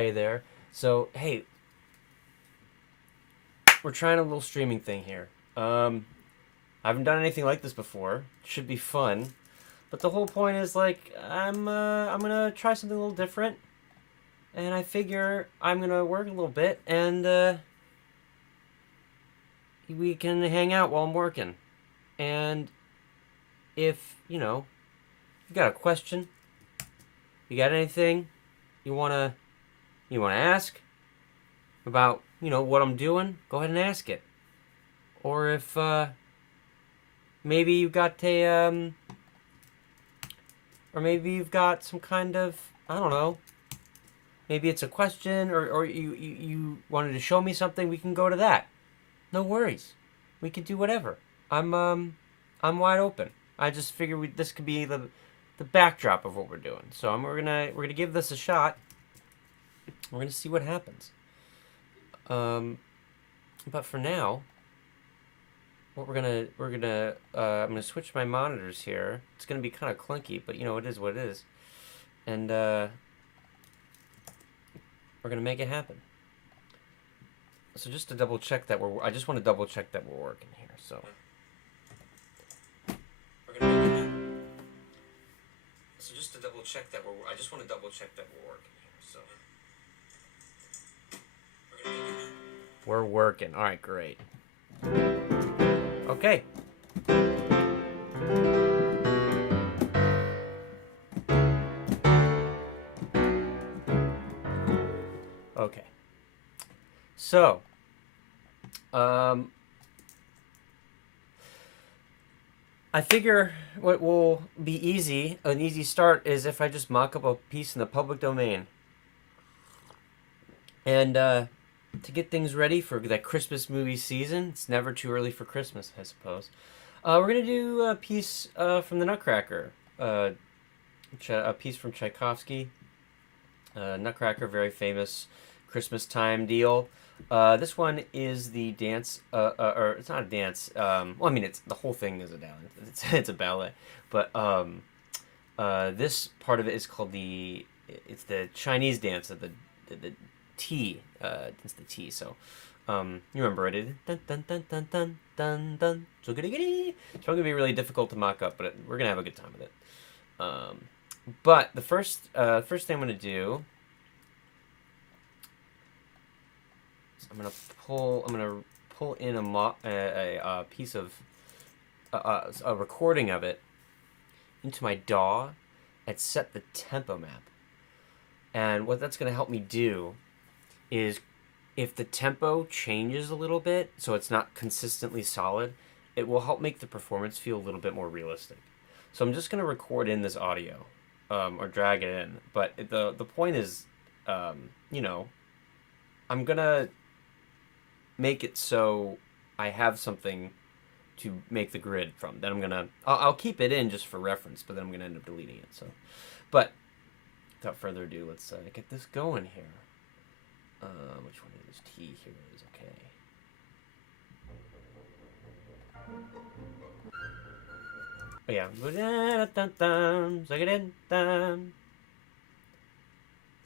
Hey there. So, hey, we're trying a little streaming thing here. I haven't done anything like this before. Should be fun. But the whole point is like I'm gonna try something a little different, and I figure I'm gonna work a little bit, and we can hang out while I'm working. And if you got a question, you got anything you wanna ask about what I'm doing, go ahead and ask it. Or if maybe you got a or maybe you've got some kind of, I don't know, maybe it's a question, or you wanted to show me something, we can go to that. No worries. We can do whatever. I'm wide open. I just figured this could be the backdrop of what we're doing. So we're gonna give this a shot. We're gonna see what happens. But for now, what I'm gonna switch my monitors here. It's gonna be kind of clunky, but it is what it is, and we're gonna make it happen. So just to double check that I just want to double check that we're working here. So we're gonna make it happen. So just to double check that I just want to double check that we're working here. So we're gonna make it happen. We're working. All right, great. Okay. Okay. So, I figure what will be an easy start is if I just mock up a piece in the public domain. And to get things ready for that Christmas movie season, it's never too early for Christmas, I suppose. We're gonna do a piece from the Nutcracker, a piece from Tchaikovsky. Nutcracker, very famous Christmas time deal. This one is the dance, or it's not a dance. Well, I mean, the whole thing is a dance. It's a ballet, but this part of it is called it's the Chinese dance of the tea. It's the tea. So, you remember it? Dun dun dun dun dun dun dun. So it's probably gonna be really difficult to mock up, but we're gonna have a good time with it. But the first thing I'm gonna do, is I'm gonna pull in a piece of a recording of it into my DAW and set the tempo map. And what that's gonna help me do is, if the tempo changes a little bit, so it's not consistently solid, it will help make the performance feel a little bit more realistic. So I'm just gonna record in this audio, or drag it in. But the point is, I'm gonna make it so I have something to make the grid from. Then I'll keep it in just for reference, but then I'm gonna end up deleting it. So, but without further ado, let's get this going here. Which one is T here is okay. Oh yeah.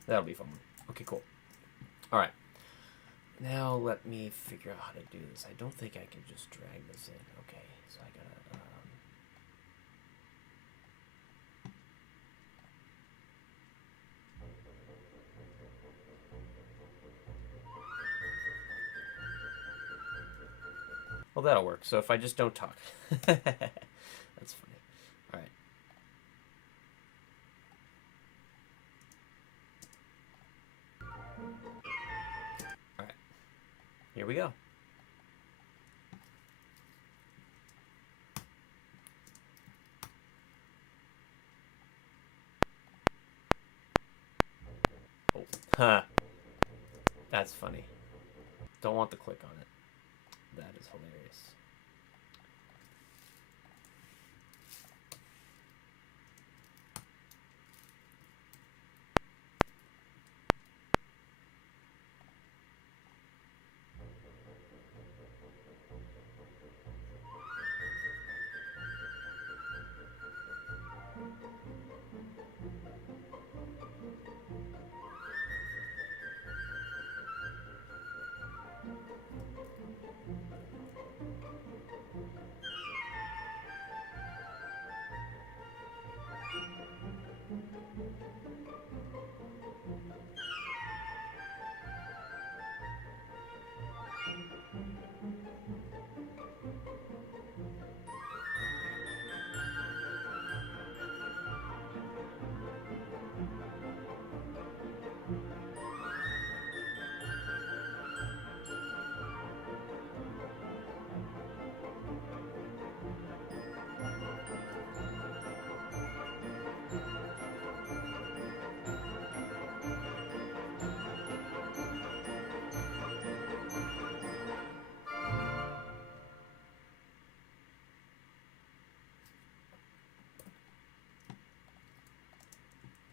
That'll be fun. Okay, cool. Alright. Now let me figure out how to do this. I don't think I can just drag this in. Okay, so I gotta well, that'll work. So if I just don't talk. That's funny. All right. All right. Here we go. Oh, huh. That's funny. Don't want to click on it. That is hilarious.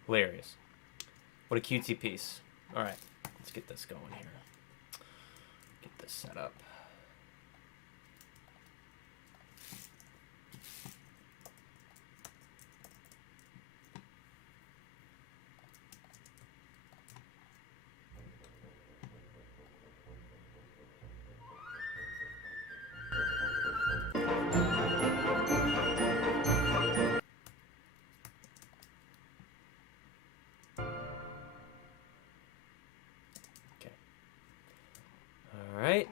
Hilarious. What a cutesy piece. All right, let's get this going here. Get this set up. All right.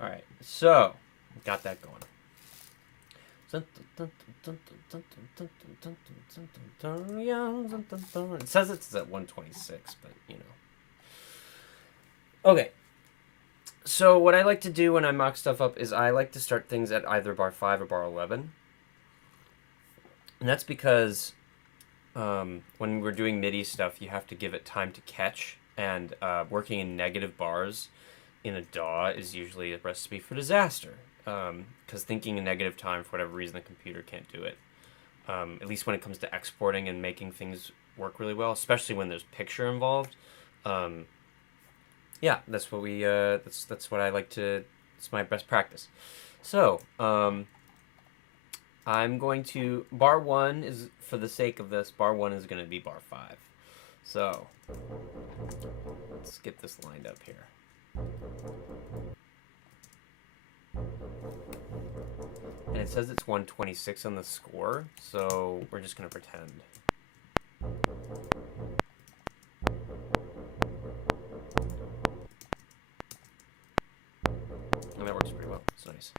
Alright, so got that going. It says it's at 126, but you know. Okay. So what I like to do when I mock stuff up is I like to start things at either bar 5 or bar 11. And that's because when we're doing MIDI stuff, you have to give it time to catch. And working in negative bars in a DAW is usually a recipe for disaster. Because thinking in negative time, for whatever reason, the computer can't do it. At least when it comes to exporting and making things work really well, especially when there's picture involved. Yeah, that's what we. That's what I like to. It's my best practice. So, I'm going to bar 1 is, for the sake of this, bar 1 is going to be bar 5. So, let's get this lined up here. And it says it's 126 on the score, so we're just going to pretend. And that works pretty well. It's nice.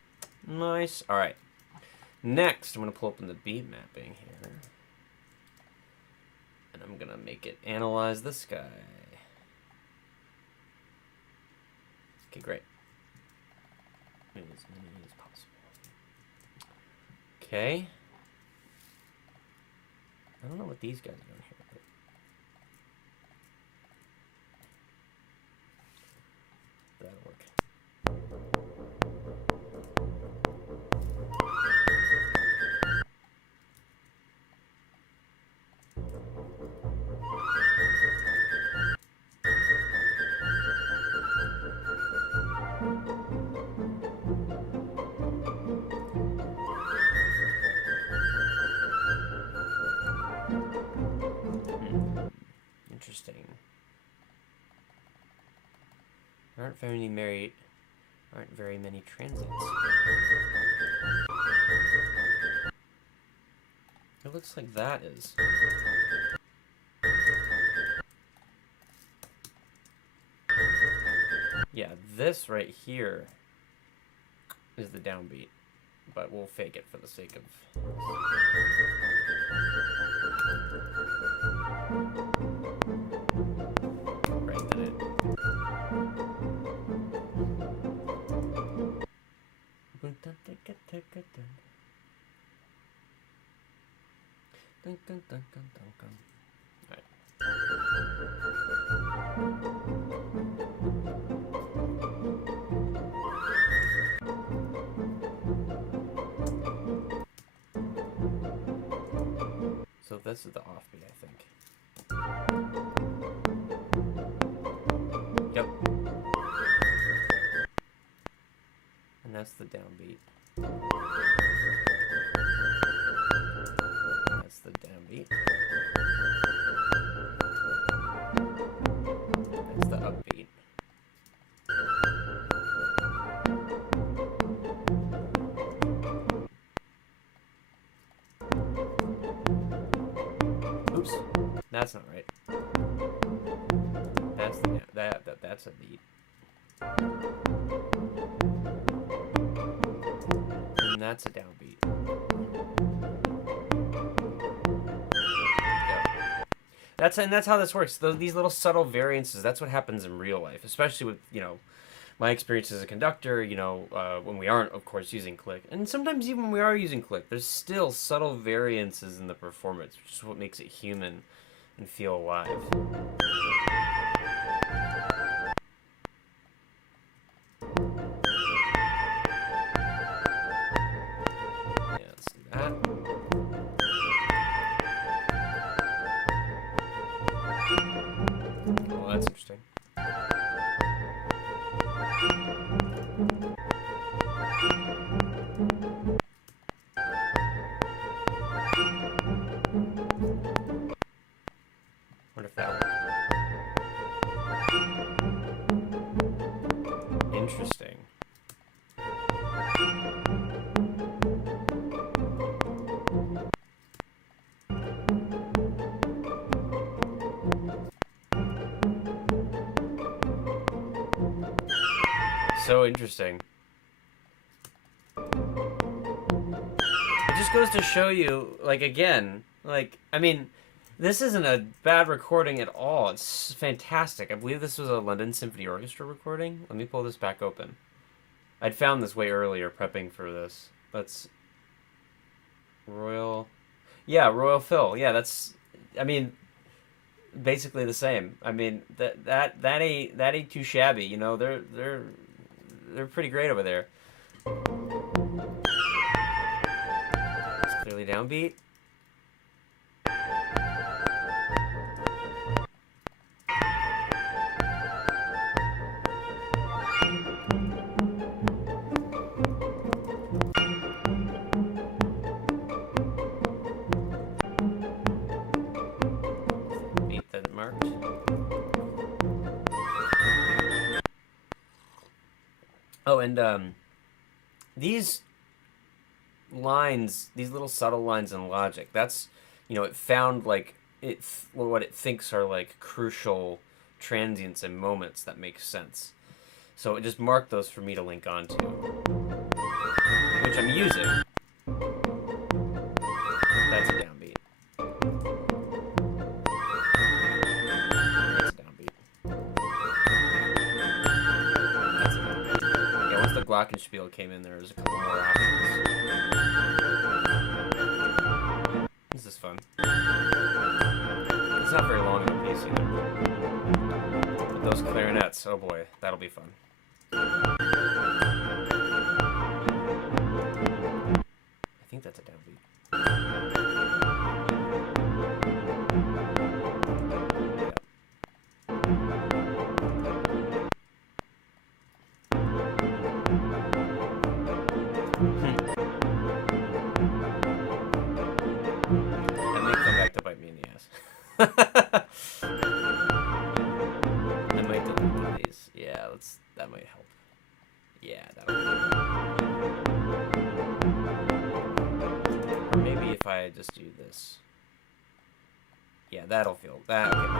Nice. All right. Next, I'm going to pull up in the beat mapping here. And I'm going to make it analyze this guy. Okay, great. As many as possible. Okay. I don't know what these guys are doing here. But that'll work. Interesting. There aren't very many transits. It looks like that is. Yeah, this right here is the downbeat, but we'll fake it for the sake of. Write that in. Alright. So this is the offbeat, I think. Yep. And that's the downbeat. That's the downbeat. That's the upbeat. Oops, that's not right. That's the that's a beat. And that's a downbeat. That's how this works. These little subtle variances. That's what happens in real life, especially with my experience as a conductor. When we aren't, of course, using click, and sometimes even when we are using click, there's still subtle variances in the performance, which is what makes it human and feel alive. Yeah, let's do that. Oh, that's interesting. Wonder if that worked. Interesting. So interesting. It just goes to show you, again, I mean, this isn't a bad recording at all. It's fantastic. I believe this was a London Symphony Orchestra recording. Let me pull this back open. I'd found this way earlier prepping for this. That's Royal... Yeah, Royal Phil. Yeah, that's... I mean, basically the same. I mean, that ain't too shabby. They're pretty great over there. It's clearly downbeat. Beat that it marked. Oh, and these lines, these little subtle lines in logic, that's, it found what it thinks are crucial transients and moments that make sense. So it just marked those for me to link onto, which I'm using. That's a downbeat. That's a downbeat. That's a downbeat. Yeah, once the glockenspiel came in, there was a couple more options. This is fun. It's not very long of a piece either. But those clarinets, oh boy, that'll be fun. I think that's a downbeat. That may come back to bite me in the ass. I might delete one of these. Yeah, that might help. Yeah, that'll help. Or maybe if I just do this. Yeah, that'll feel that. Okay,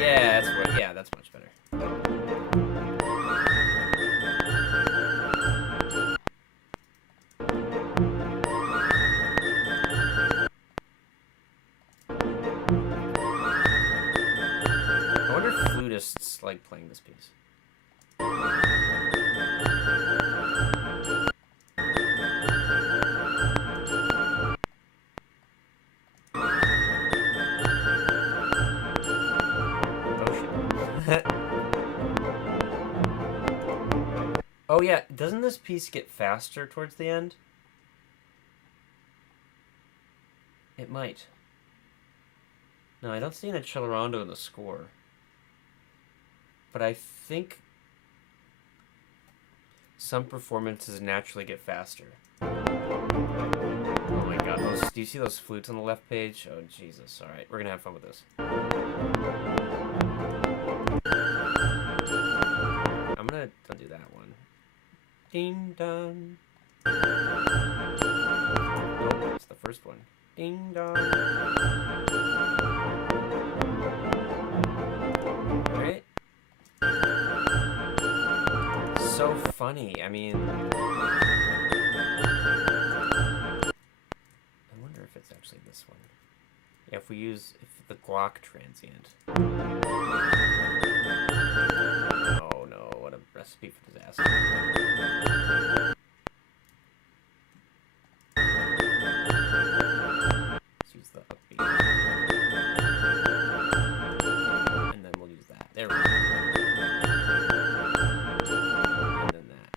yeah, that's clearly. Yeah, that's much better. I wonder if flutists like playing this piece. Oh yeah, doesn't this piece get faster towards the end? It might. No, I don't see an accelerando in the score. But I think some performances naturally get faster. Oh my god, do you see those flutes on the left page? Oh Jesus, alright, we're gonna have fun with this. I'm gonna do that one. Ding dong. Oh, it's the first one. Ding dong. Right? So funny. I mean, I wonder if it's actually this one. Yeah, if we use the Glock transient. Oh no, what a recipe for disaster. Let's use the upbeat. And then we'll use that. There we go. And then that.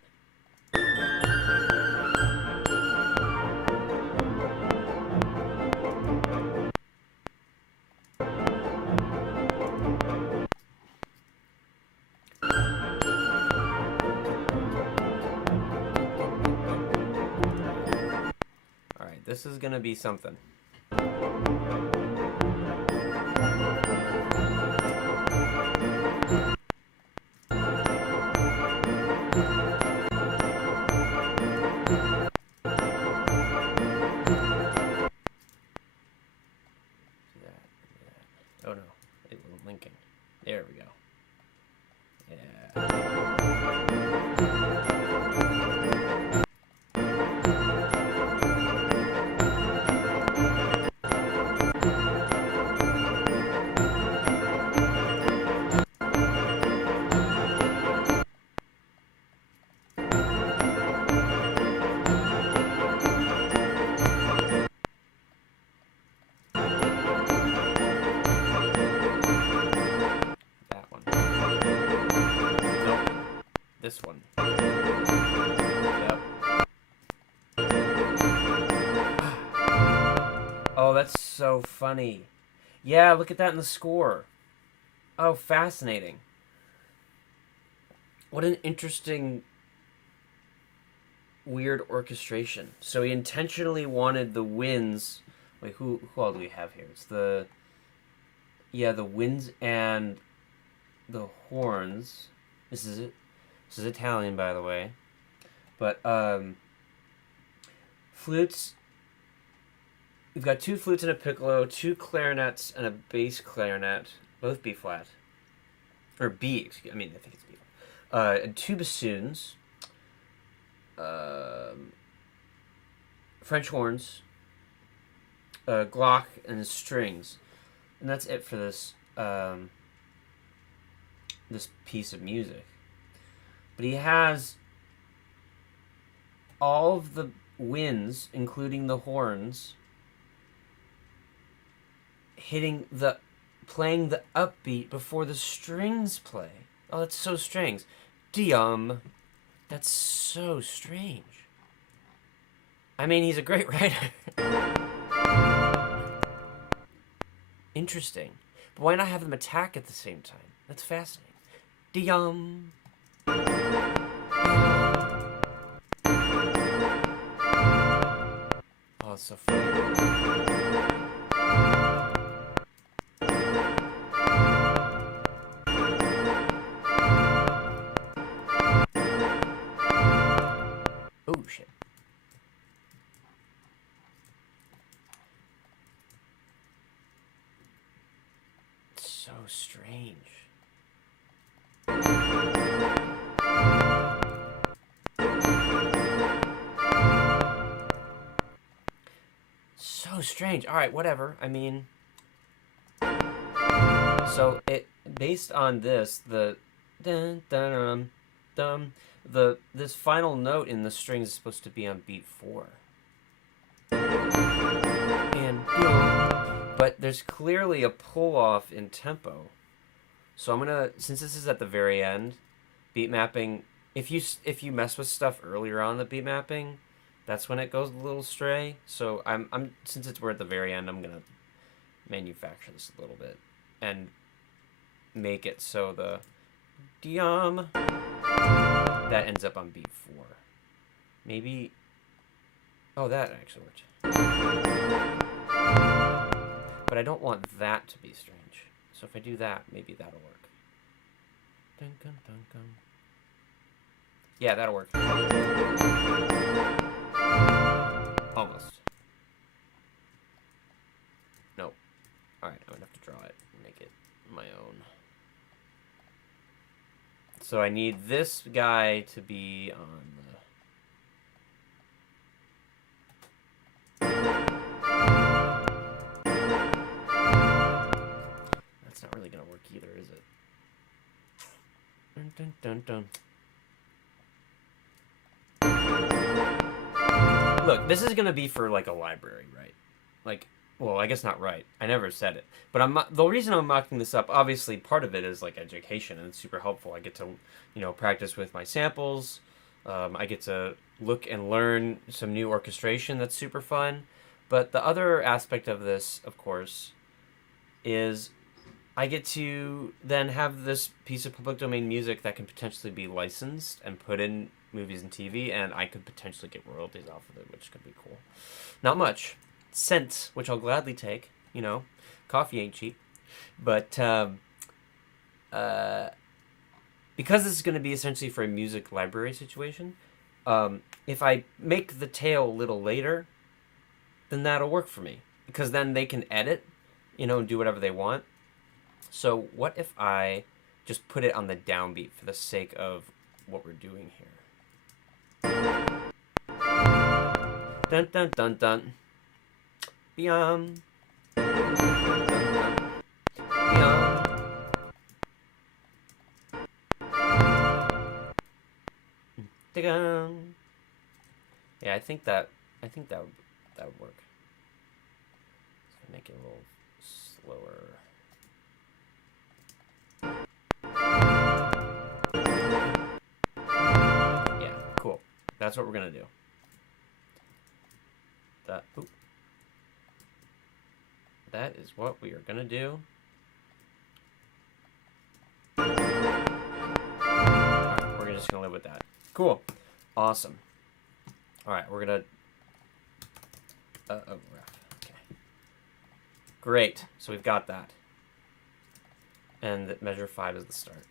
Alright, this is gonna be something. Oh no, it wasn't linking. There we go. Yeah. This one. Yep. Oh, that's so funny. Yeah, look at that in the score. Oh, fascinating. What an interesting, weird orchestration. So he intentionally wanted the winds. Wait, who all do we have here? It's the winds and the horns. This is it. This is Italian, by the way. But, flutes. We've got 2 flutes and a piccolo, 2 clarinets and a bass clarinet, both B flat. Or B, excuse me, I think it's B flat. And 2 bassoons. French horns. Glock and strings. And that's it for this, this piece of music. But he has all of the winds, including the horns, playing the upbeat before the strings play. Oh, that's so strange. That's so strange. I mean, he's a great writer. Interesting. But why not have them attack at the same time? That's fascinating. Dee-yum. Oh, it's so funny. Oh, shit. It's so strange. So strange. All right, whatever. I mean, so it based on this, the dun dun dum this final note in the strings is supposed to be on beat 4. And but there's clearly a pull off in tempo. So I'm gonna, since this is at the very end, beat mapping if you mess with stuff earlier on the beat mapping, that's when it goes a little stray. So I'm since we're at the very end, I'm gonna manufacture this a little bit and make it so the diam that ends up on beat 4. Maybe. Oh, that actually worked. But I don't want that to be strange. So if I do that, maybe that'll work. Dun, dun, dun, dun. Yeah, that'll work. Almost. Nope. Alright, I'm gonna have to draw it and make it my own. So I need this guy to be on the... That's not really gonna work either, is it? Dun, dun, dun, dun. Look, this is gonna be for like a library, right? Like, well, I guess not right. I never said it, but the reason I'm mocking this up. Obviously, part of it is like education, and it's super helpful. I get to, practice with my samples. I get to look and learn some new orchestration that's super fun. But the other aspect of this, of course, is I get to then have this piece of public domain music that can potentially be licensed and put in movies and TV, and I could potentially get royalties off of it, which could be cool. Not much. Cents, which I'll gladly take. Coffee ain't cheap. But because this is going to be essentially for a music library situation, if I make the tail a little later, then that'll work for me. Because then they can edit, and do whatever they want. So what if I just put it on the downbeat for the sake of what we're doing here? Dun dun dun dun. Beyond. Beyond. Yeah, I think that would work. So make it a little slower. Yeah, cool. That's what we're gonna do. That is what we are gonna do. Alright, we're just gonna live with that. Cool. Awesome. Alright, we're gonna... okay. Great. So we've got that. And measure 5 is the start.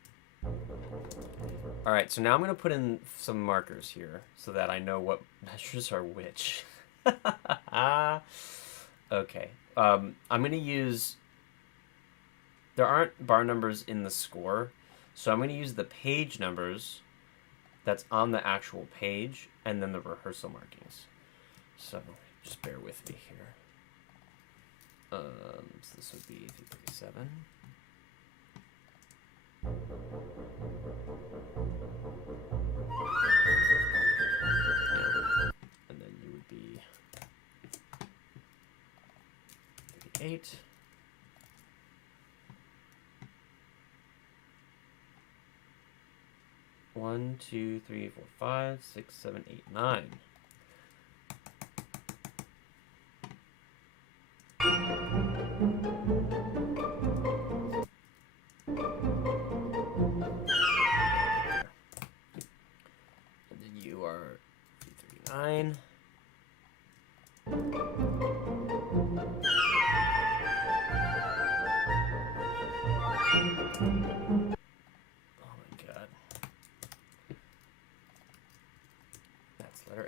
Alright, so now I'm gonna put in some markers here so that I know what measures are which. Okay. I'm going to use... There aren't bar numbers in the score, so I'm going to use the page numbers that's on the actual page, and then the rehearsal markings. So, just bear with me here. So this would be 337. And then you would be 38. One, two, three, four, 5, 6, 7, 8, 9. And then you are 339.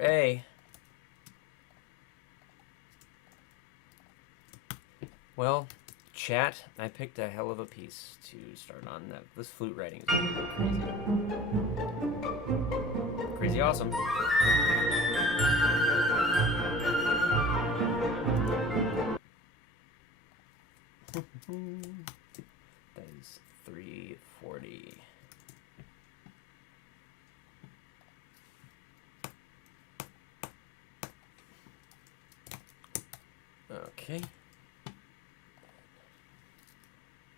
A. Well, chat, I picked a hell of a piece to start on. This flute writing is going to be crazy. Crazy awesome. That is 340. Okay.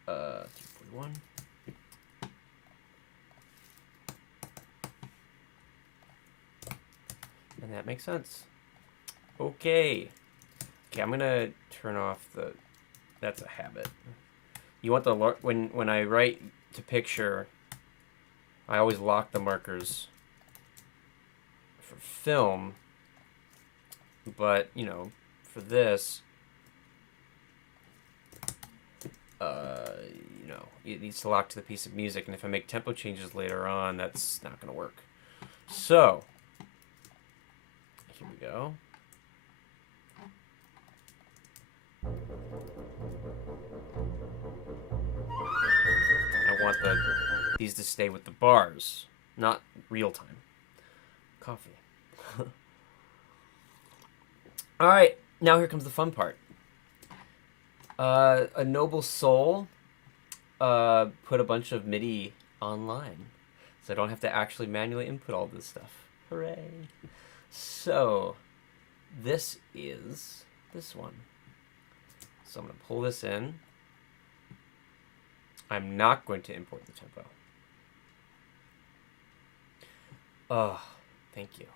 241. And that makes sense. Okay. Okay, I'm gonna turn off the... That's a habit. You want the... When I write to picture, I always lock the markers for film. But, you know, for this... you know, it needs to lock to the piece of music, and if I make tempo changes later on, that's not going to work. So, here we go. I want these to stay with the bars, not real time. Coffee. All right, now here comes the fun part. A noble soul put a bunch of MIDI online, so I don't have to actually manually input all this stuff. Hooray! So, this is this one. So I'm going to pull this in. I'm not going to import the tempo. Oh, thank you.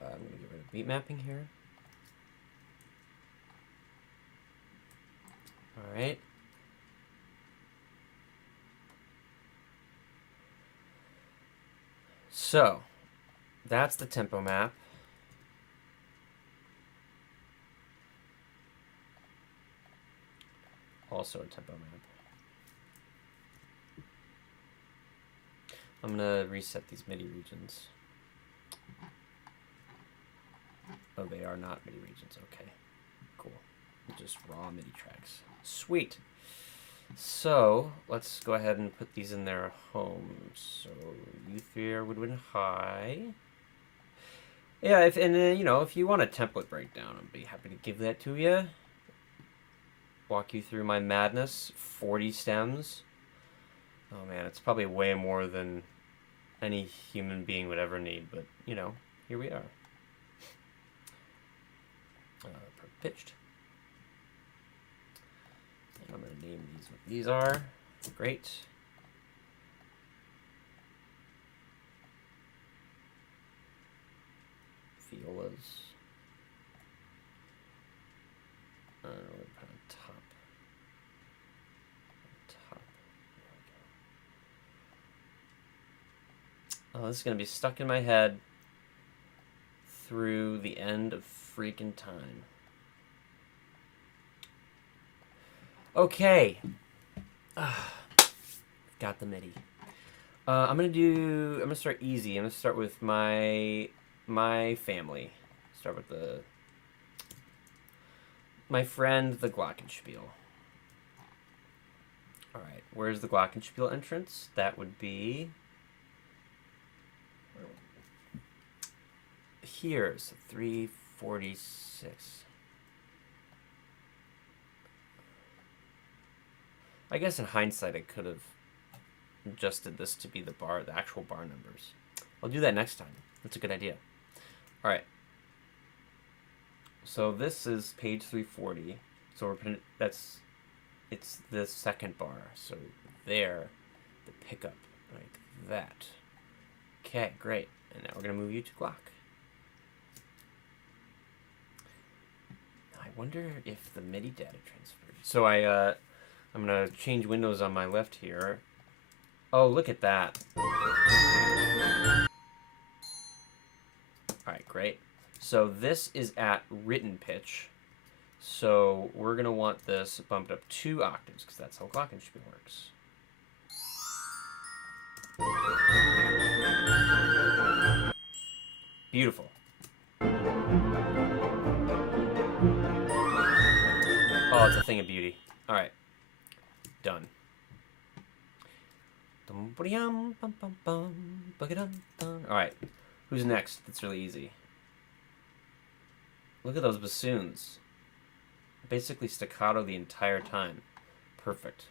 I'm going to get rid of beat mapping here. All right. So, that's the tempo map. Also a tempo map. I'm gonna reset these MIDI regions. Oh, they are not MIDI regions. Okay, cool. Just raw MIDI tracks. Sweet. So let's go ahead and put these in their homes. So U3 would win high. Yeah, if you know, if you want a template breakdown, I'd be happy to give that to you. Walk you through my madness. 40 stems. Oh man, it's probably way more than any human being would ever need, but you know, here we are. Pitched. And I'm going to name these what these are. Great. Violas. I don't know what to put on top. Top. There we go. Oh, this is going to be stuck in my head through the end of freaking time. Okay. Got the MIDI. I'm gonna start easy. I'm gonna start with my family. Start with my friend, the Glockenspiel. Alright, where's the Glockenspiel entrance? That would be here, so 346. I guess in hindsight I could have adjusted this to be the actual bar numbers. I'll do that next time. That's a good idea. Alright. So this is page 340. So it's the second bar. So there, the pickup, like that. Okay, great. And now we're going to move you to Glock. I wonder if the MIDI data transferred. So I'm going to change windows on my left here. Oh, look at that. Alright, great. So this is at written pitch. So we're going to want this bumped up 2 octaves, because that's how Glockenspiel works. Beautiful. Oh, it's a thing of beauty. Alright. Done. Alright. Who's next? That's really easy. Look at those bassoons. Basically staccato the entire time. Perfect.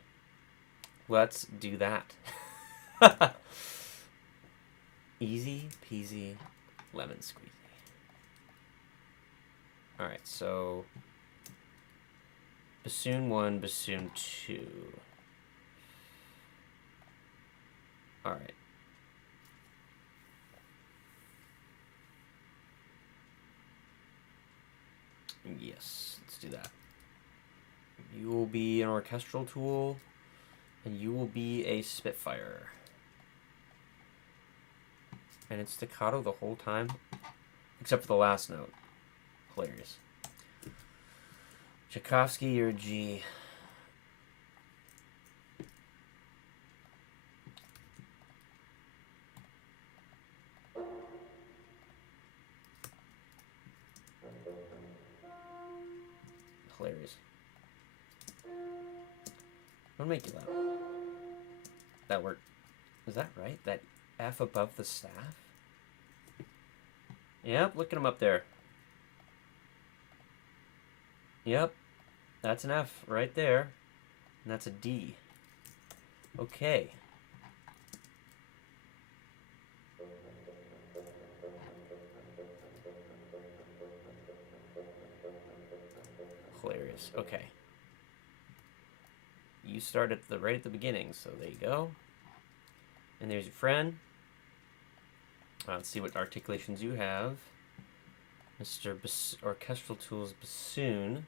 Let's do that. Easy peasy lemon squeezy. Alright, so bassoon 1, bassoon 2. Alright. Yes, let's do that. You will be an orchestral tool, and you will be a Spitfire. And it's staccato the whole time, except for the last note. Hilarious. Tchaikovsky, you're a G. Hilarious. I'll make you laugh. That worked. Is that right? That F above the staff? Yep, look at him up there. Yep, that's an F right there. And that's a D. Okay. Hilarious. Okay. You start at the right at the beginning, so there you go. And there's your friend. Let's see what articulations you have. Mr. Orchestral Tools Bassoon.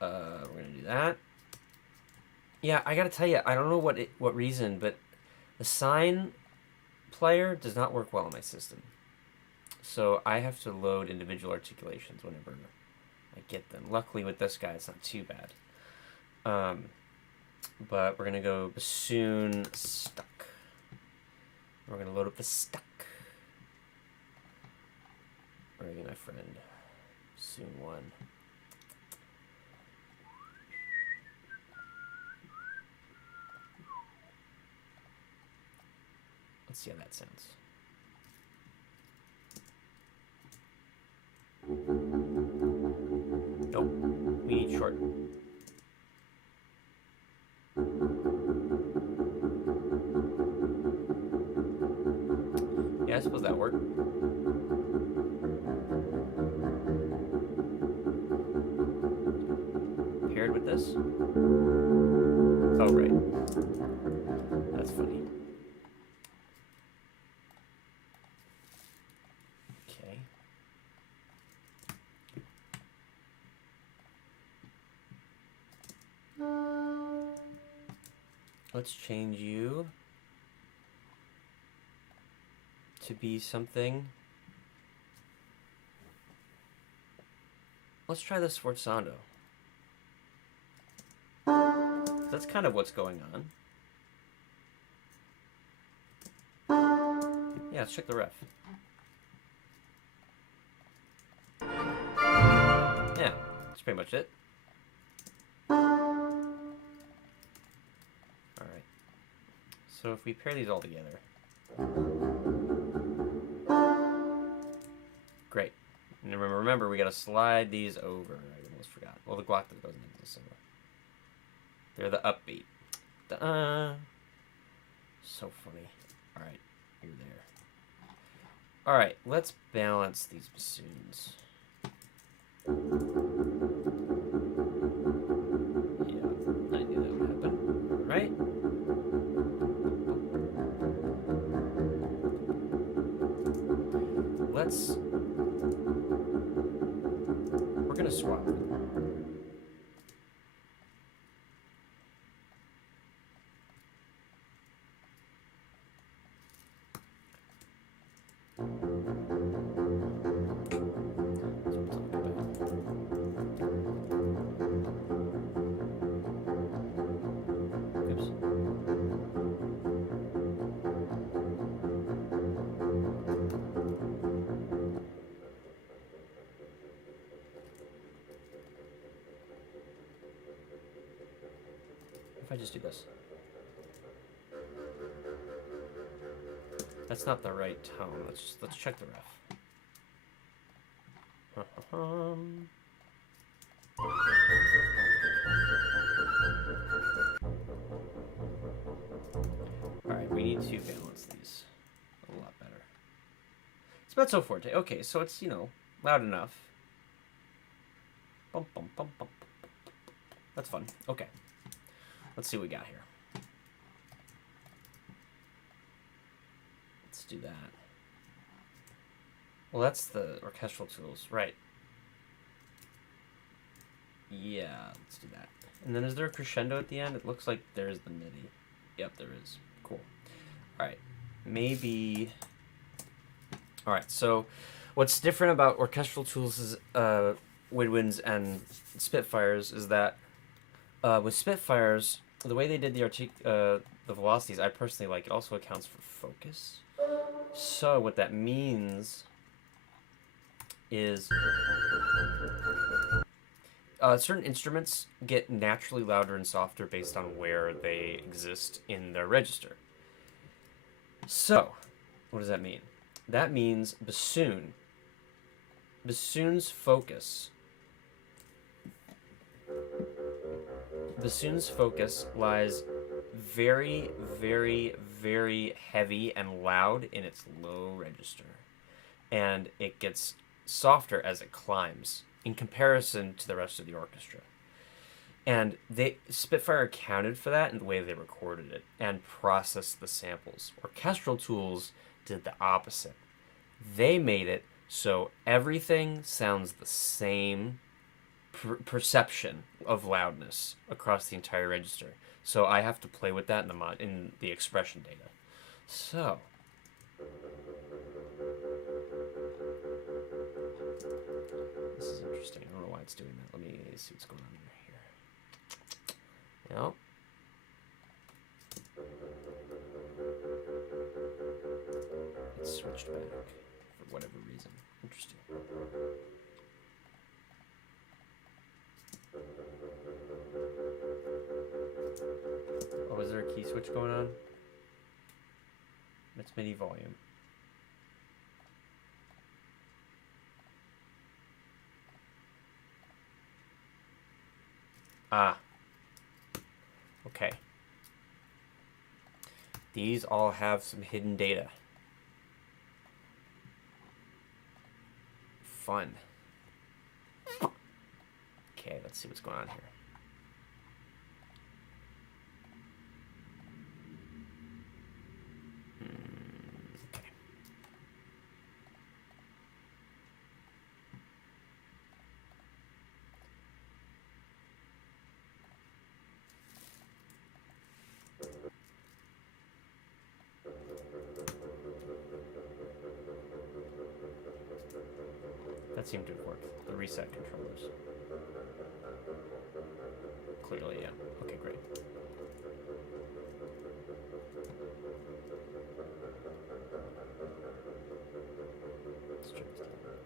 We're gonna do that. Yeah, I gotta tell you, I don't know what reason, but the sine player does not work well on my system. So I have to load individual articulations whenever I get them. Luckily with this guy, it's not too bad. But we're gonna go bassoon stuck. We're gonna load up the stuck. Where are you, my friend? Bassoon 1. Let's see how that sounds. Nope, we need short. Yeah, I suppose that worked. Paired with this? Oh, right. That's funny. Okay. Let's change you to be something. Let's try the sforzando. That's kind of what's going on. Yeah, let's check the ref. Yeah, that's pretty much it. Alright. So if we pair these all together. Great. And remember, we gotta slide these over. I almost forgot. Well, the Glock that goes into the solo. They're the upbeat. So funny. Alright, you're there. Alright, let's balance these bassoons. Yeah, I knew that would happen. Right? We're gonna swap. If I just do this. That's not the right tone. Let's check the ref. Alright, we need to balance these a lot better. It's mezzo forte. Okay, so it's, you know, loud enough. Bum, bum, bum, bum. That's fun. Okay. Let's see what we got here. Let's do that. Well, that's the orchestral tools. Right. Yeah, let's do that. And then is there a crescendo at the end? It looks like there's the MIDI. Yep, there is. Cool. All right. Maybe... All right, so what's different about orchestral tools' woodwinds and Spitfires is that with Spitfires, the way they did the velocities, I personally like. It also accounts for focus. So what that means is certain instruments get naturally louder and softer based on where they exist in their register. So, what does that mean? That means bassoon. Bassoon's focus lies very, very, very heavy and loud in its low register. And it gets softer as it climbs in comparison to the rest of the orchestra. And Spitfire accounted for that in the way they recorded it and processed the samples. Orchestral tools did the opposite. They made it so everything sounds the same perception of loudness across the entire register. So I have to play with that in the expression data. So this is interesting. I don't know why it's doing that. Let me see what's going on here. Yep. It switched back for whatever reason. Interesting. Oh, is there a key switch going on? It's MIDI volume. Ah. Okay. These all have some hidden data. Fun. Okay, let's see what's going on here. Okay. That seemed to have worked. The reset controllers. Clearly, yeah. Okay, great. Let's check this out.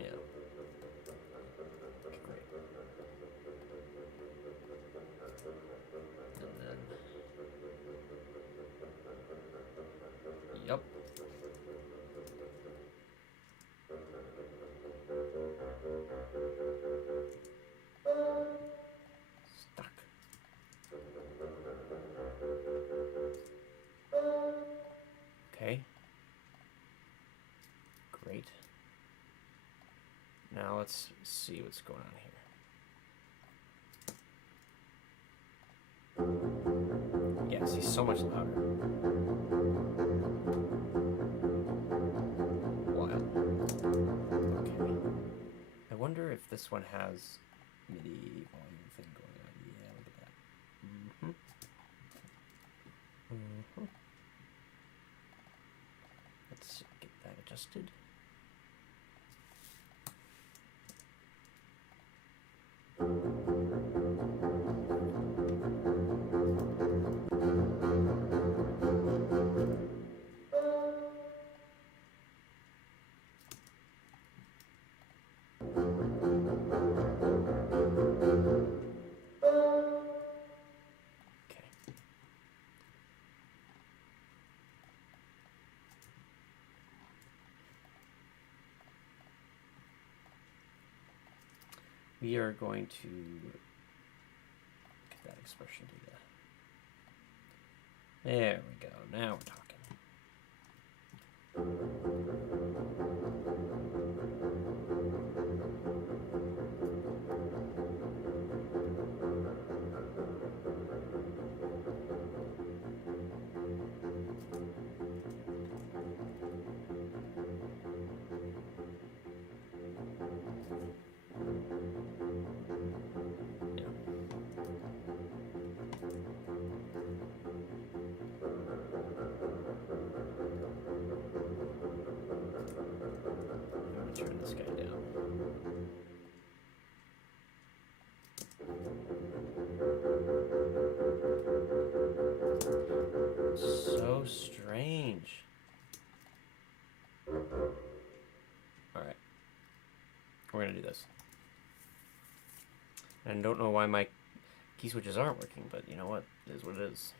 Yeah. Okay, great. And then... Yep. Stuck. Okay. Great. Now let's see what's going on here. Yes, he's so much louder. Wild. Okay. I wonder if this one has MIDI volume thing going on. Yeah, look at that. Let's get that adjusted. We are going to get that expression data. There we go. Now we're talking. So strange. Alright. We're gonna do this. And I don't know why my key switches aren't working, but you know what? It is what it is.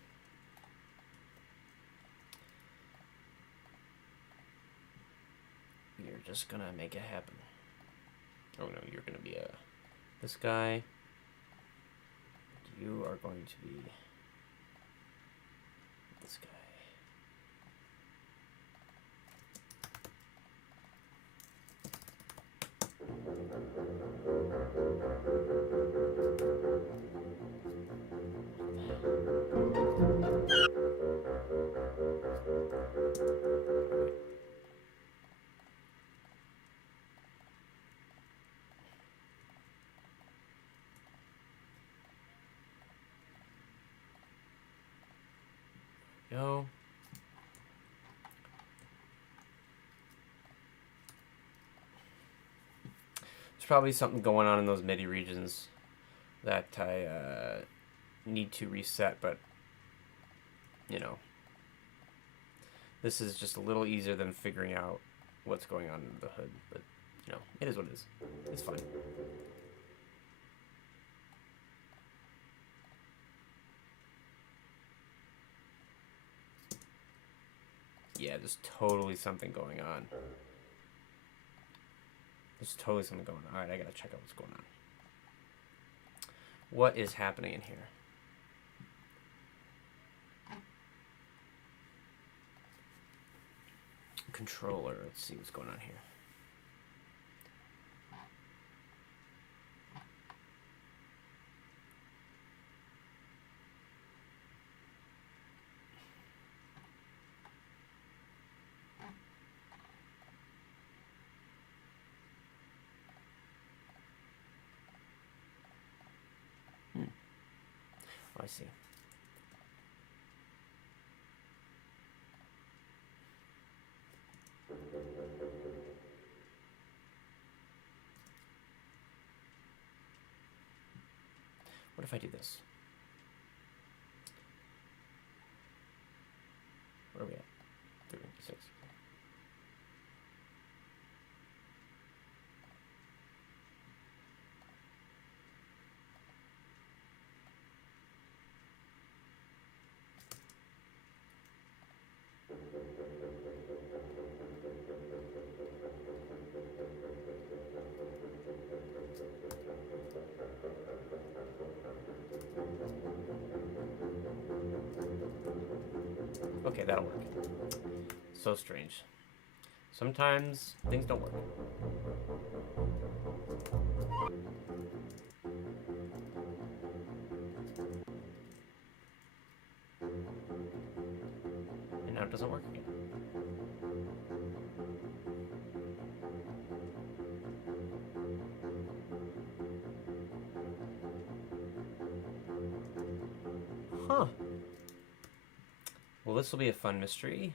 You're just gonna make it happen. Oh no, you're gonna be this guy. You are going to be this guy. Go. There's probably something going on in those MIDI regions that I need to reset, but you know, this is just a little easier than figuring out what's going on under the hood, but you know, it is what it is. It's fine. Yeah, there's totally something going on. There's totally something going on. Alright, I gotta check out what's going on. What is happening in here? Controller. Let's see what's going on here. Oh, I see. What if I do this? Where are we at? 36. Okay, that'll work. So strange. Sometimes things don't work. And now it doesn't work again. Huh. Well, this will be a fun mystery.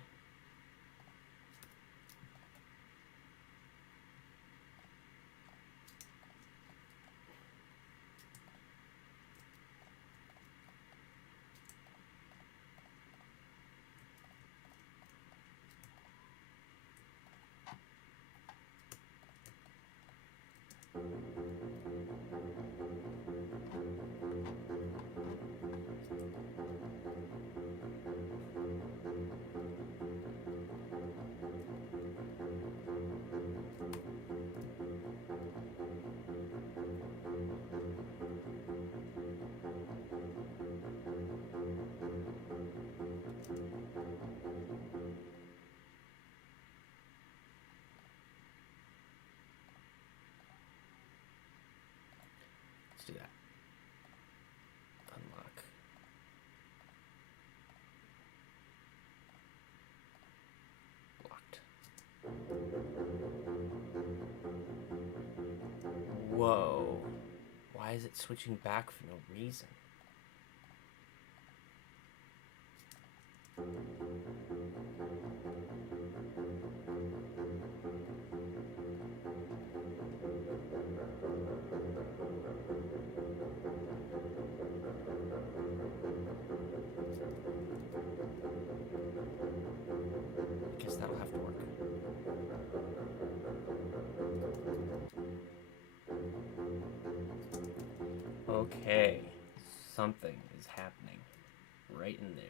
Let's do that. Unlock. Locked. Whoa. Why is it switching back for no reason? Okay. Something is happening right in there.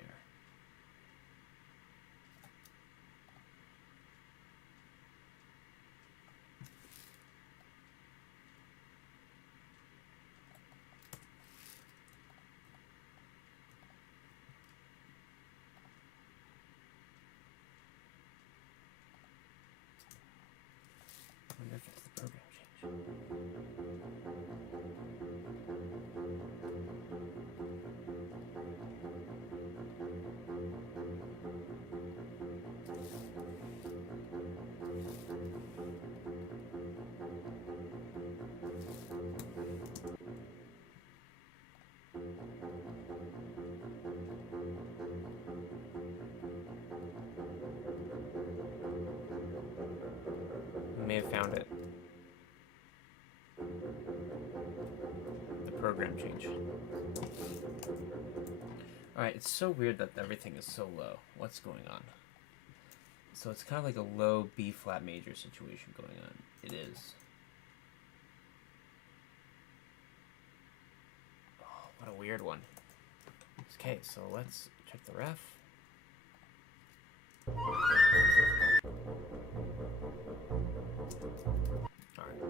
I wonder if it's the program change. I may have found it. The program change. Alright, it's so weird that everything is so low. What's going on? So it's kind of like a low B flat major situation going on. It is. Oh, what a weird one. Okay, so let's check the ref. Alright.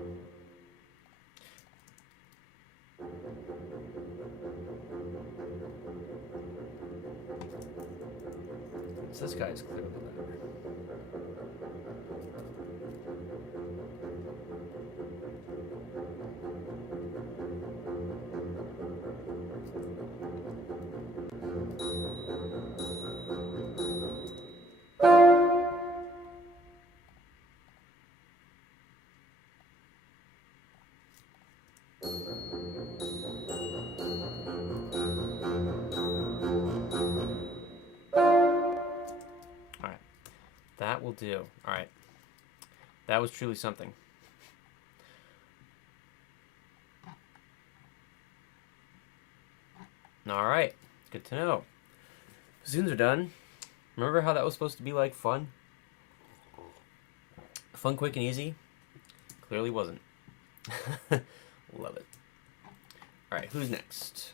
So this guy is clearly louder. Alright. That will do. Alright. That was truly something. Alright. Good to know. Bassoons are done. Remember how that was supposed to be like fun? Fun, quick, and easy? Clearly wasn't. Love it. Alright, who's next?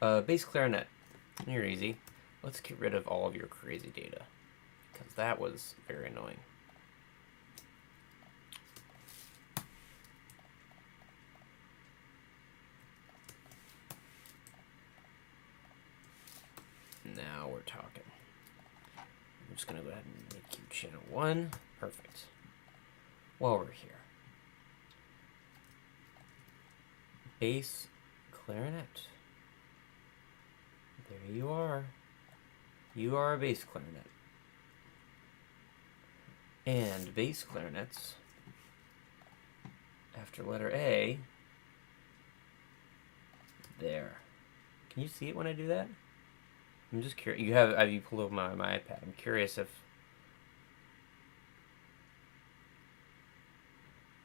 Bass clarinet. You're easy. Let's get rid of all of your crazy data, because that was very annoying. Now we're talking. I'm just going to go ahead and make you channel 1. Perfect. While we're here. Bass clarinet. There you are. You are a bass clarinet. And bass clarinets, after letter A, there. Can you see it when I do that? I'm just curious. Have you pulled over my iPad? I'm curious if...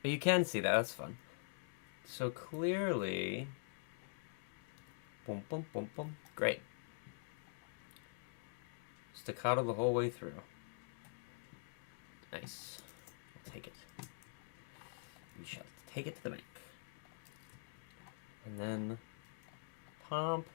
But you can see that. That's fun. So clearly... Boom, boom, boom, boom. Great. Staccato the whole way through. Nice. I'll take it. We shall take it to the bank. And then... Pomp.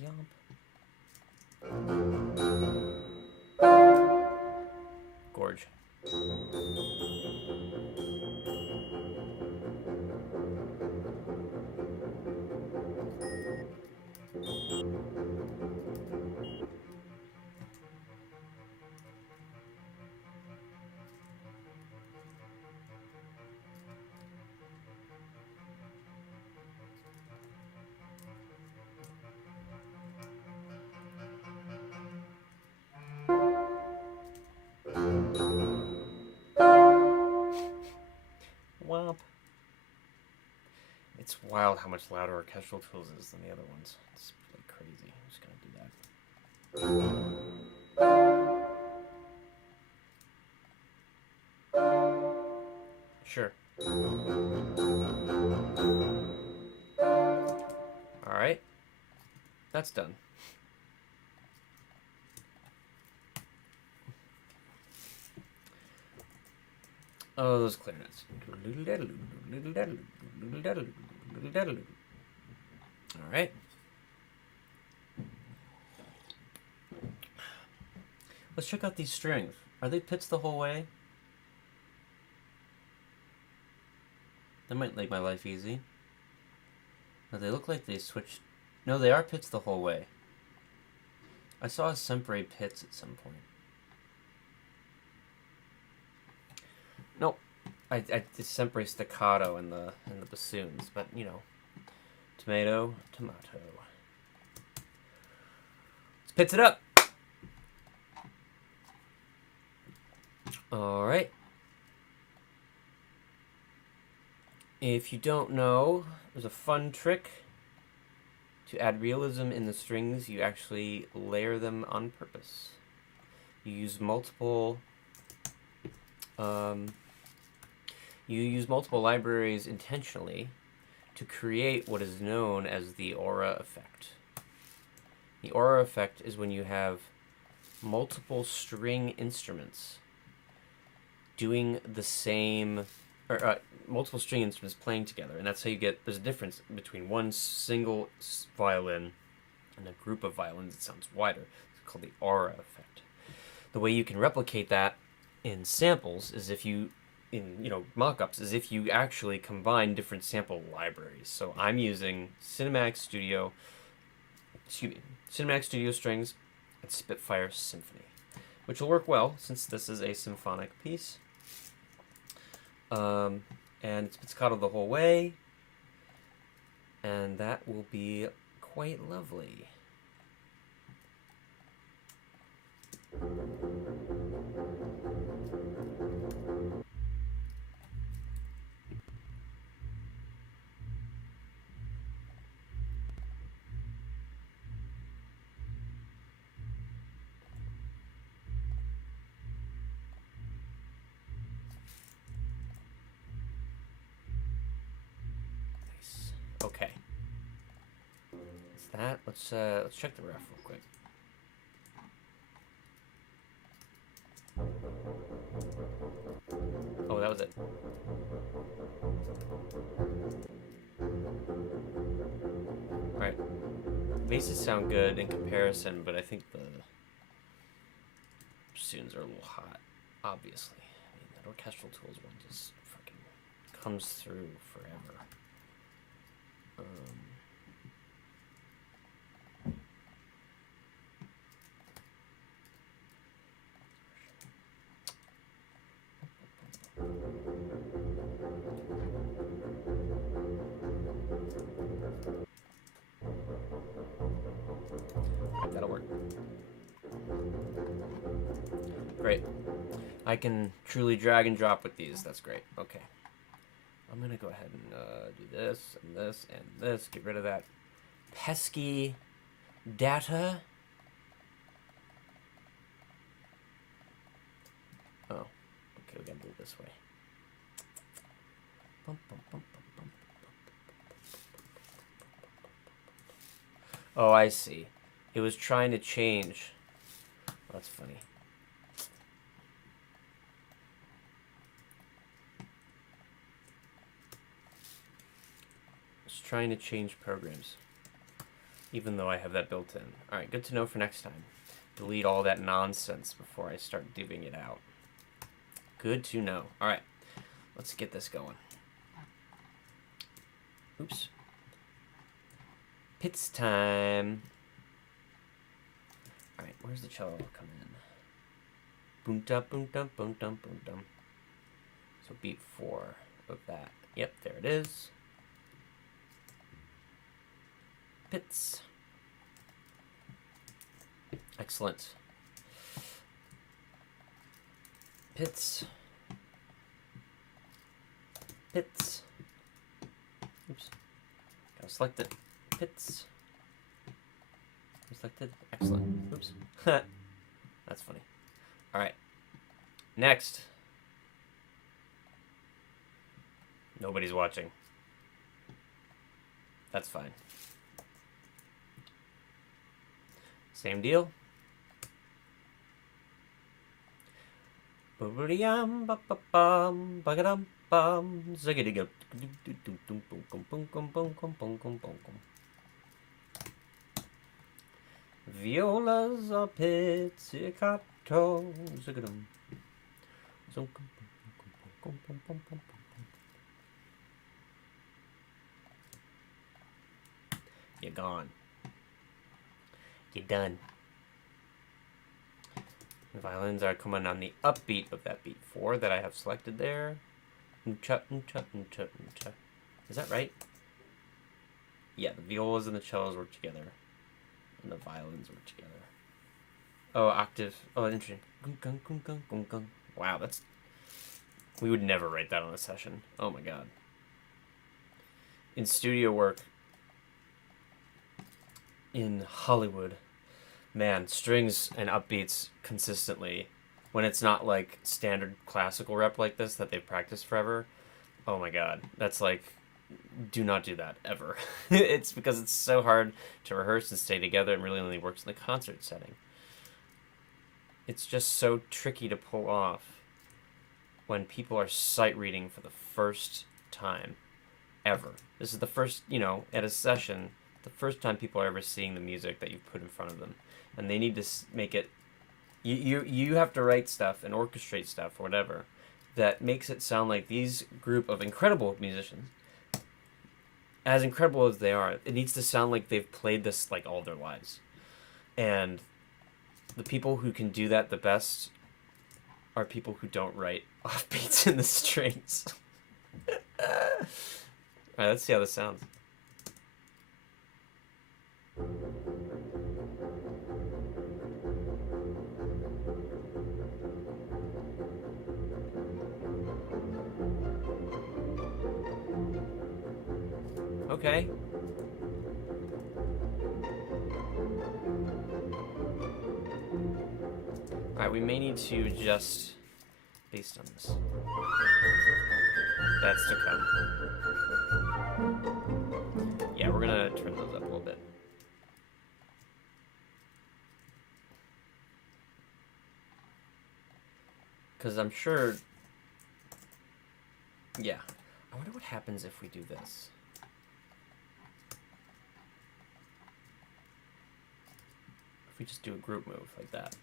Yump. Gorge. Womp. It's wild how much louder Orchestral Tools is than the other ones. It's really crazy. I'm just gonna do that. Sure. That's done. Oh, those clarinets. All right. Let's check out these strings. Are they pitched the whole way? That might make my life easy. No, they look like they switched. No, they are pitched the whole way. I saw a sempre pitch at some point. Nope. I did sempre staccato in the bassoons, but you know, tomato, tomato. Let's pitch it up. All right. If you don't know, there's a fun trick to add realism in the strings. You actually layer them on purpose. You use multiple libraries intentionally to create what is known as the aura effect. The aura effect is when you have multiple string instruments doing the same, or multiple string instruments playing together, and that's how you get, there's a difference between one single violin and a group of violins. It sounds wider. It's called the aura effect. The way you can replicate that in samples is if you, Mockups, is if you actually combine different sample libraries. So I'm using Cinematic Studio strings and Spitfire Symphony, which will work well since this is a symphonic piece. And it's pizzicato the whole way, and that will be quite lovely. Okay. That's that. Let's check the ref real quick. Oh, that was it. Alright. Basses sound good in comparison, but I think the bassoons are a little hot, obviously. I mean, that orchestral tools one just fucking comes through forever. That'll work. Great. I can truly drag and drop with these. That's great. Okay. I'm going to go ahead and do this and this and this. Get rid of that pesky data. Oh. Okay, we got to do it this way. Oh, I see. It was trying to change. Oh, that's funny. It's trying to change programs, even though I have that built in. All right, good to know for next time. Delete all that nonsense before I start divvying it out. Good to know. All right, let's get this going. Oops. Pits time. Alright, where's the cello come in? Boom dum boom dum boom dum boom dum. So beat 4 of that. Yep, there it is. Pits. Excellent. Pits. Pits. Oops. Gotta select it. Pits. Selected. Excellent. Oops. That's funny. Alright. Next. Nobody's watching. That's fine. Same deal. Ba-ba-dee-yum, ba-ba-bum, ba-ga-dum, bum, zig-a-dig-a. Violas are pizzicato. Zig-a-dum. You're gone. You're done. The violins are coming on the upbeat of that beat 4 that I have selected there. Is that right? Yeah, the violas and the cellos work together. And the violins work together. Oh, octave. Oh, interesting. Wow, that's... We would never write that on a session. Oh my god. In studio work, in Hollywood, man, strings and upbeats consistently, when it's not like standard classical rep like this that they've practiced forever, oh my god, that's like, do not do that ever. It's because it's so hard to rehearse and stay together and really only works in the concert setting. It's just so tricky to pull off when people are sight reading for the first time ever. This is the first, at a session, the first time people are ever seeing the music that you've put in front of them. And they need to make it, you have to write stuff and orchestrate stuff or whatever that makes it sound like these group of incredible musicians, as incredible as they are, it needs to sound like they've played this like all their lives. And the people who can do that the best are people who don't write offbeats in the strings. Alright, let's see how this sounds. Okay. Alright, we may need to adjust based on this. That's to come. Yeah, we're gonna turn those up a little bit. Because I'm sure... Yeah. I wonder what happens if we do this. If we just do a group move like that.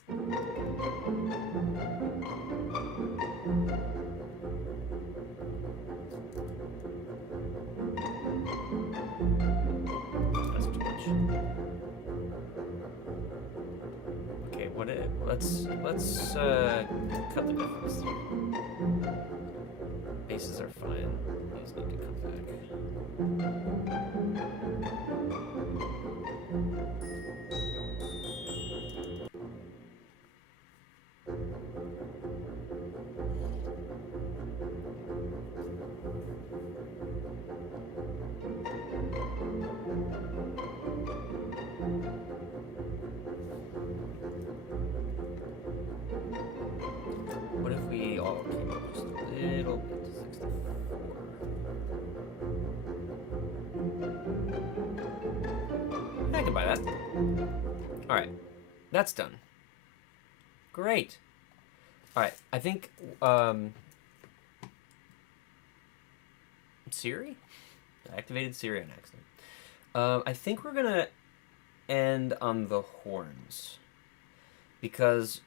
That's too much. Okay, let's cut the difference here. Basses are fine. These need to come back. What if we all came up just a little bit to 64? I can buy that. Alright, that's done. Great. Alright, I think, Siri? I activated Siri on accident. I think we're gonna end on the horns. Because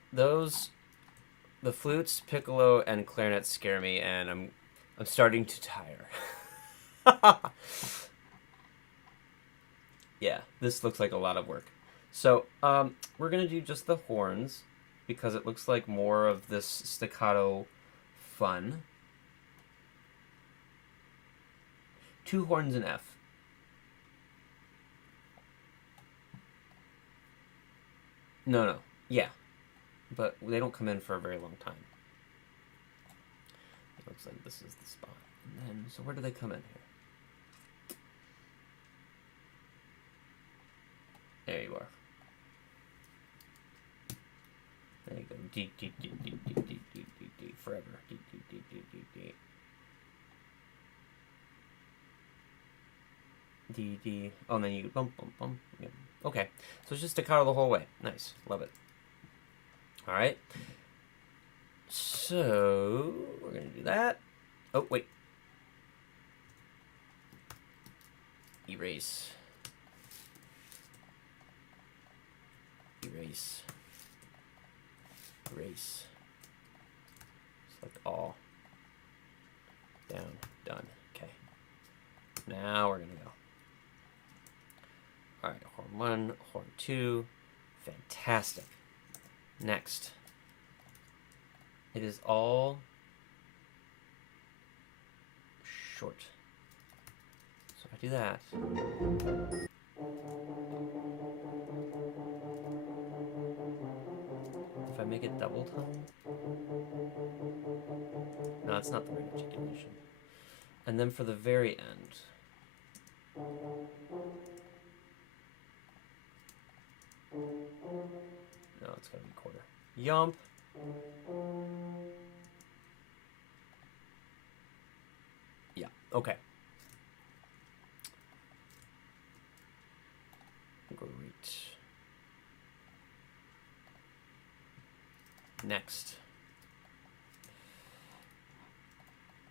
the flutes, piccolo, and clarinet scare me, and I'm starting to tire. Yeah, this looks like a lot of work. So, we're gonna do just the horns, because it looks like more of this staccato fun. 2 horns in F. No. Yeah. But they don't come in for a very long time. It looks like this is the spot. And then, so where do they come in here? There you are. There you go. D, D, D, D, D, D, D, D, D, forever. D, D, D, D, D, D. D, D. Oh, and then you bump, bump, bump. Yeah. Okay. So it's just staccato the whole way. Nice. Love it. All right. So we're going to do that. Oh, wait. Erase. Erase. Erase. Select all. Down. Done. Okay. Now we're going to go. All right. Horn 1, horn 2. Fantastic. Next. It is all short. So if I do that. If I make it double time. No, it's not the right articulation. And then for the very end. No, it's gotta be quarter. Yump. Yeah, okay. Great. Next.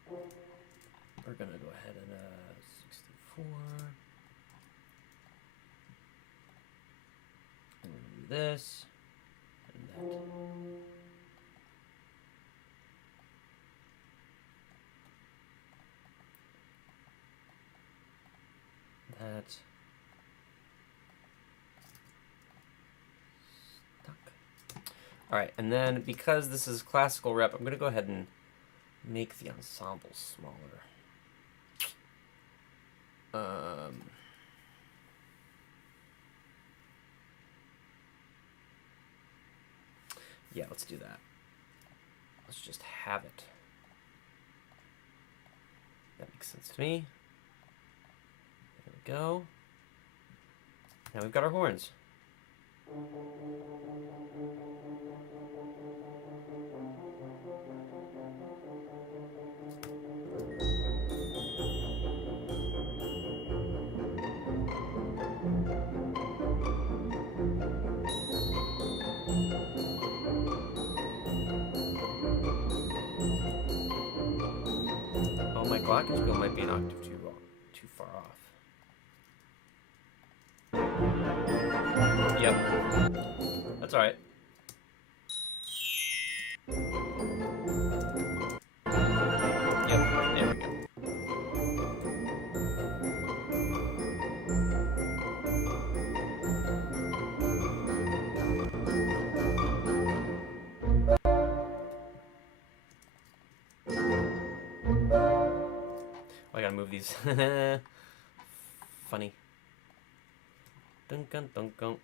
We're gonna go ahead and 64. And we're gonna do this and that. That. Stuck. All right, and then because this is classical rep, I'm gonna go ahead and make the ensemble smaller. Yeah, let's do that. Let's just have it. That makes sense to me. There we go. Now we've got our horns. Oh, my glockenspiel might be an octave too far off. Yep. That's alright. Yep, there we go. I gotta move these. Funny. Dun dun dun dun.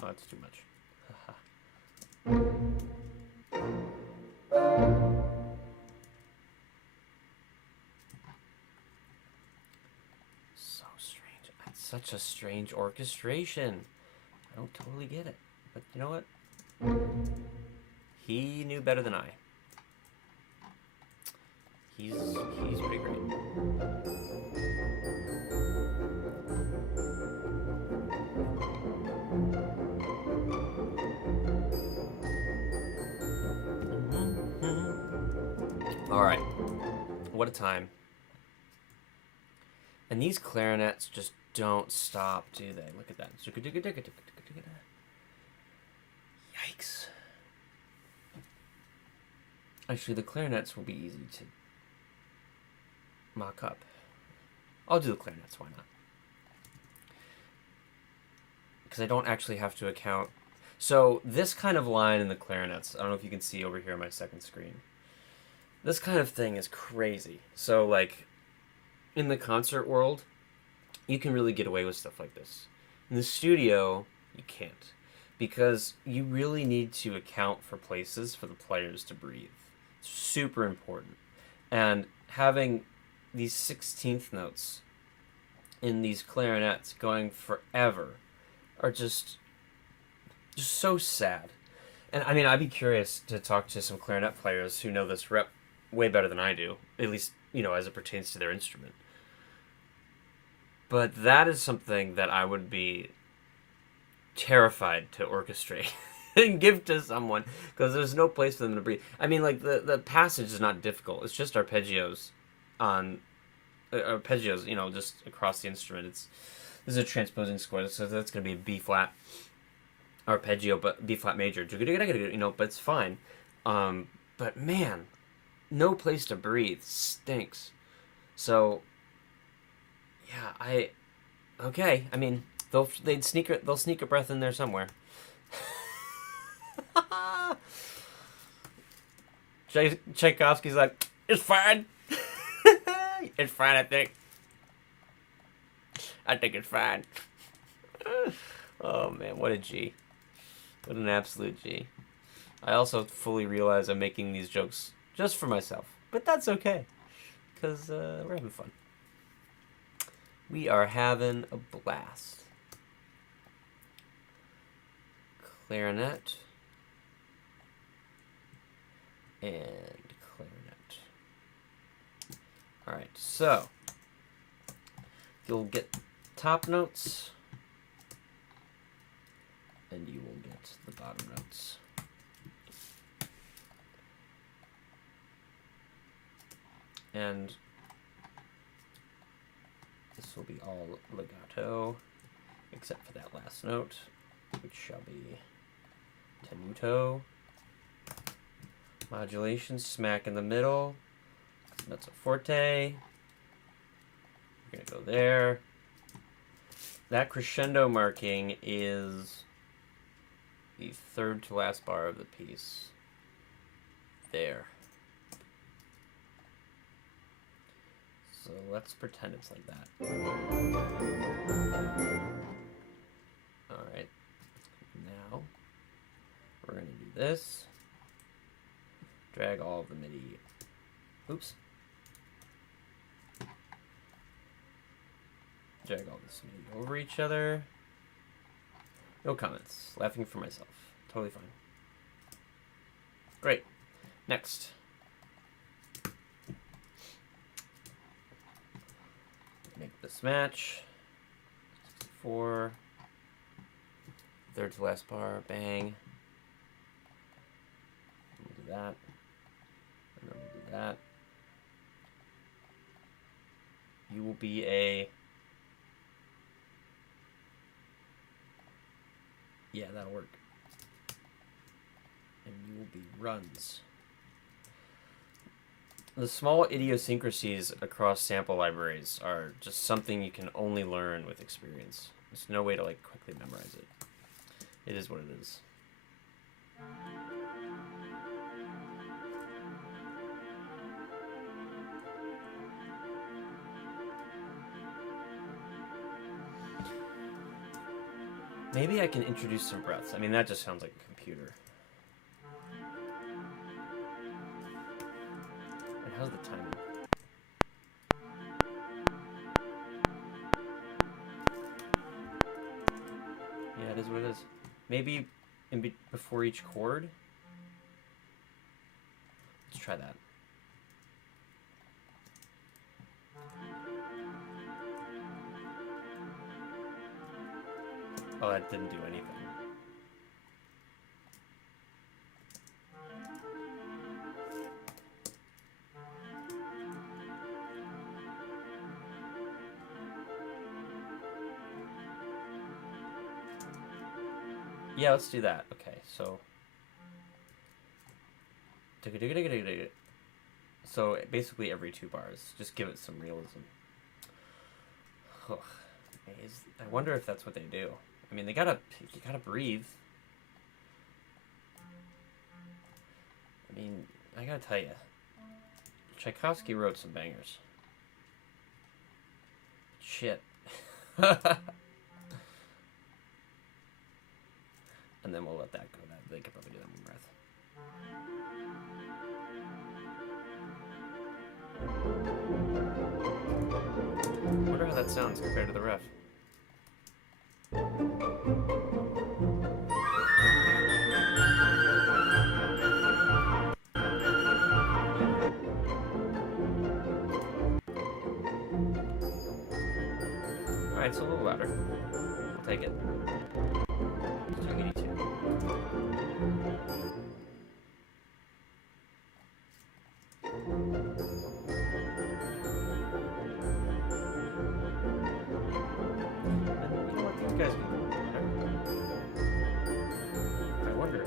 Oh, that's too much. So strange. That's such a strange orchestration. I don't totally get it. But you know what? He knew better than I. He's pretty great. All right, what a time. And these clarinets just don't stop, do they? Look at that. Yikes. Actually, the clarinets will be easy to mock up. I'll do the clarinets, why not? Because I don't actually have to account. So this kind of line in the clarinets, I don't know if you can see over here on my second screen. This kind of thing is crazy. So like in the concert world, you can really get away with stuff like this. In the studio, you can't. Because you really need to account for places for the players to breathe. It's super important. And having these 16th notes in these clarinets going forever are just so sad. And I mean, I'd be curious to talk to some clarinet players who know this rep way better than I do, at least, as it pertains to their instrument. But that is something that I would be terrified to orchestrate and give to someone, because there's no place for them to breathe. I mean, like, the passage is not difficult. It's just arpeggios on arpeggios, just across the instrument. This is a transposing score, so that's going to be a B flat arpeggio, but B flat major, but it's fine. But man, no place to breathe stinks. So yeah, okay. I mean, they'll sneak a breath in there somewhere. Tchaikovsky's like, it's fine. It's fine, I think it's fine. Oh man, what a G. What an absolute G. I also fully realize I'm making these jokes just for myself. But that's okay, because we're having fun. We are having a blast. Clarinet. And clarinet. Alright, so you'll get top notes, and you will get the bottom notes. And this will be all legato, except for that last note, which shall be tenuto. Modulation smack in the middle. Mezzo forte. We're gonna go there. That crescendo marking is the third to last bar of the piece. There. So let's pretend it's like that. Alright. Now, we're going to do this. Drag all of the MIDI. Oops. Drag all this MIDI over each other. No comments. Laughing for myself. Totally fine. Great. Next. Make this match. 64. Third to last bar. Bang. We'll do that. And then we'll do that. You will be a... Yeah, that'll work. And you will be runs. The small idiosyncrasies across sample libraries are just something you can only learn with experience. There's no way to quickly memorize it. It is what it is. Maybe I can introduce some breaths. I mean, that just sounds like a computer. And how's the timing? Yeah, it is what it is. Maybe before each chord? Let's try that. Oh, that didn't do anything. Yeah, let's do that. Okay, so... So, basically every 2 bars. Just give it some realism. Ugh. I wonder if that's what they do. I mean, you gotta breathe. I mean, I gotta tell you, Tchaikovsky wrote some bangers. Shit. And then we'll let that go. They could probably do that in one breath. that sounds compared to the ref. Alright, it's a little louder. I'll take it. It's 282. Guys, I wonder.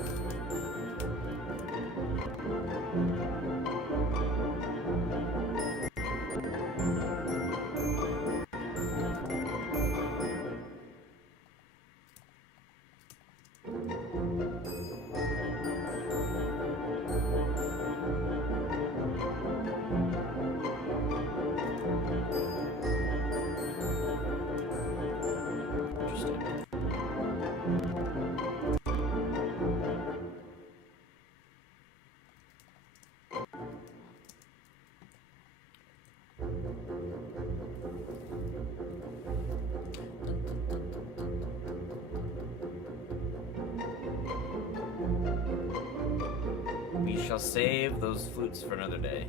We shall save those flutes for another day.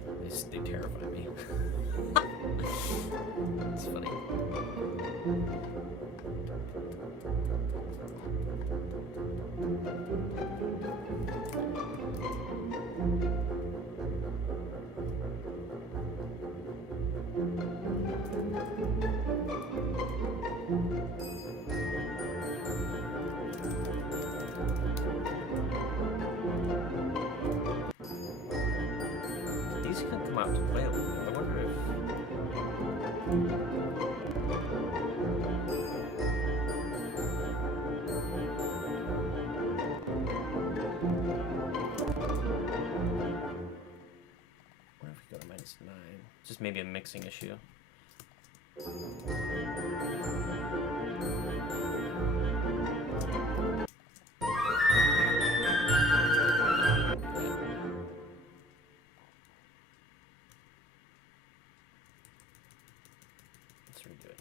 They terrify me. It's funny. These can come out to play a little bit. I wonder if... What if we go to -9? Just maybe a mixing issue. Let's redo it.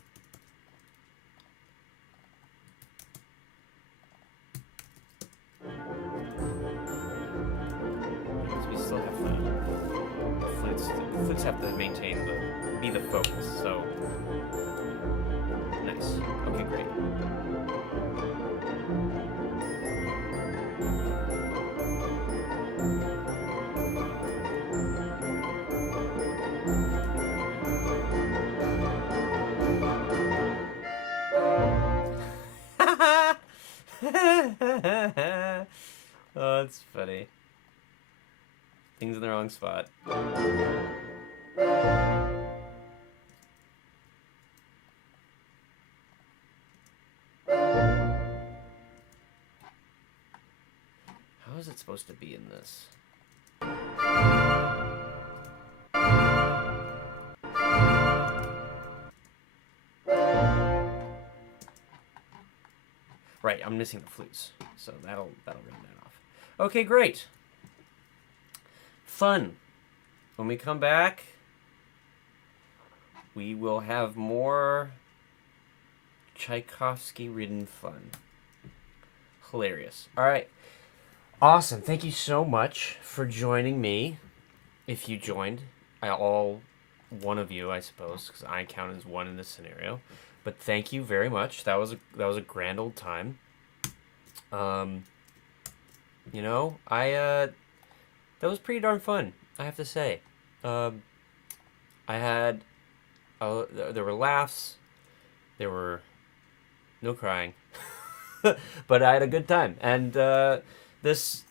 Because we still have the flutes. The flutes have to maintain be the focus. So nice. Okay, great. Oh, that's funny. Things in the wrong spot. How is it supposed to be in this? Right, I'm missing the flutes, so that'll run that off. Okay, great. Fun. When we come back, we will have more Tchaikovsky-ridden fun. Hilarious. All right. Awesome. Thank you so much for joining me. If you joined, all one of you, I suppose, because I count as one in this scenario. But thank you very much. That was a grand old time. You know, that was pretty darn fun, I have to say. There were laughs, there were no crying, but I had a good time. And this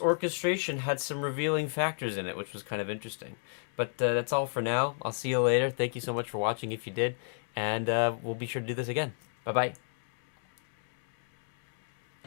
orchestration had some revealing factors in it, which was kind of interesting. But that's all for now. I'll see you later. Thank you so much for watching if you did. And we'll be sure to do this again. Bye-bye.